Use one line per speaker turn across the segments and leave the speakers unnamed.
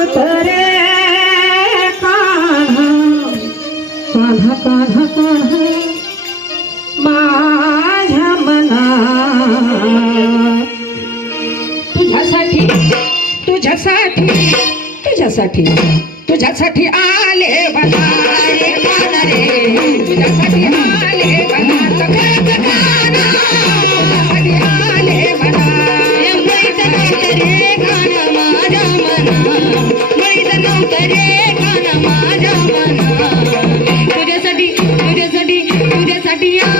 अवतरे काढा. काढा काढा माझ्या मना तुझ्यासाठी तुझ्यासाठी तुझ्यासाठी तुझ्यासाठी आले बघा. रे तुझ्यासाठी அடியா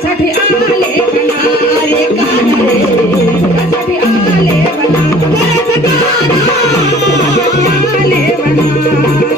లేవనా?